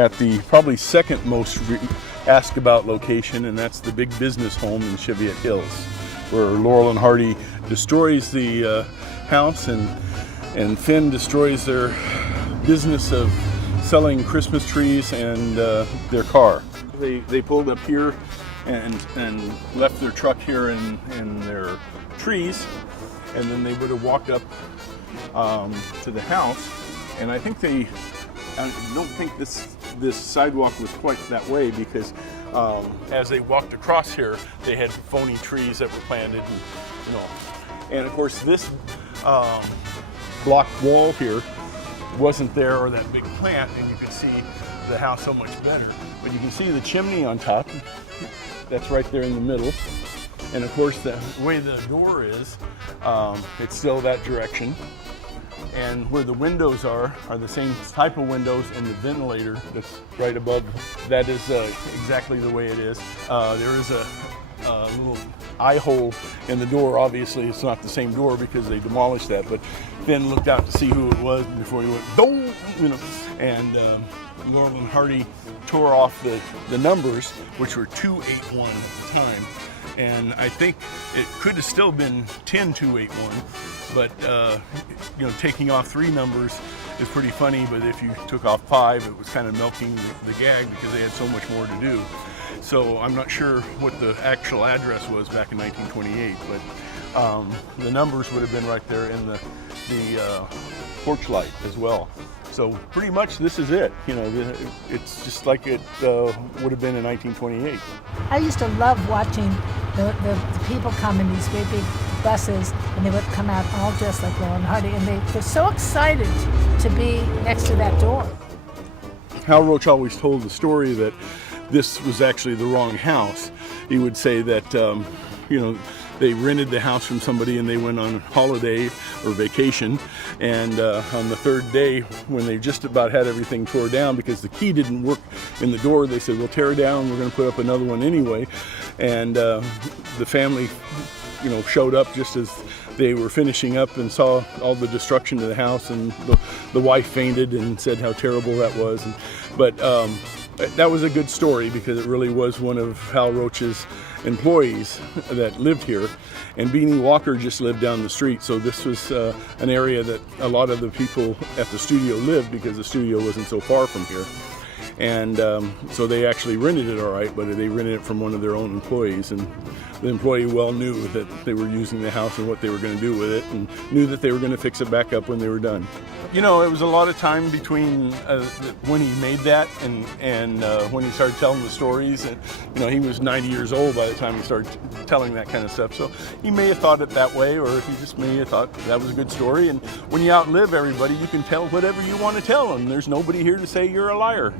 at the probably second most asked about location, and that's the big business home in Cheviot Hills, where Laurel and Hardy destroys the house and Finn destroys their business of selling Christmas trees and their car. They pulled up here and left their truck here in their trees, and then they would have walked up to the house. And I don't think this sidewalk was quite that way, because as they walked across here, they had phony trees that were planted, and of course this block wall here wasn't there, or that big plant, and you could see the house so much better. But you can see the chimney on top. That's right there in the middle. And of course, the way the door is, it's still that direction. And where the windows are the same type of windows, and the ventilator that's right above, that is exactly the way it is. There is a little eye hole in the door. Obviously, it's not the same door because they demolished that, but Finn looked out to see who it was before he went, "Don't," and Laurel and Hardy tore off the numbers, which were 281 at the time. And I think it could have still been 10281, but taking off 3 numbers is pretty funny. But if you took off 5, it was kind of milking the gag, because they had so much more to do. So I'm not sure what the actual address was back in 1928, but the numbers would have been right there in the porch light as well. So pretty much this is it. It's just like it would have been in 1928. I used to love watching the people come in these great big buses, and they would come out all dressed like Laurel and Hardy, and they were so excited to be next to that door. Hal Roach always told the story that this was actually the wrong house. He would say that they rented the house from somebody, and they went on holiday or vacation, and on the 3rd day, when they just about had everything tore down because the key didn't work in the door, they said, "We'll tear it down, we're going to put up another one anyway." And the family showed up just as they were finishing up and saw all the destruction to the house, and the wife fainted and said how terrible that was. But that was a good story, because it really was one of Hal Roach's employees that lived here, and Beanie Walker just lived down the street. So this was an area that a lot of the people at the studio lived, because the studio wasn't so far from here. And so they actually rented it all right, but they rented it from one of their own employees, and the employee well knew that they were using the house and what they were going to do with it, and knew that they were going to fix it back up when they were done. It was a lot of time between when he made that and when he started telling the stories. And he was 90 years old by the time he started telling that kind of stuff. So he may have thought it that way, or he just may have thought that was a good story. And when you outlive everybody, you can tell whatever you want to tell, and there's nobody here to say you're a liar.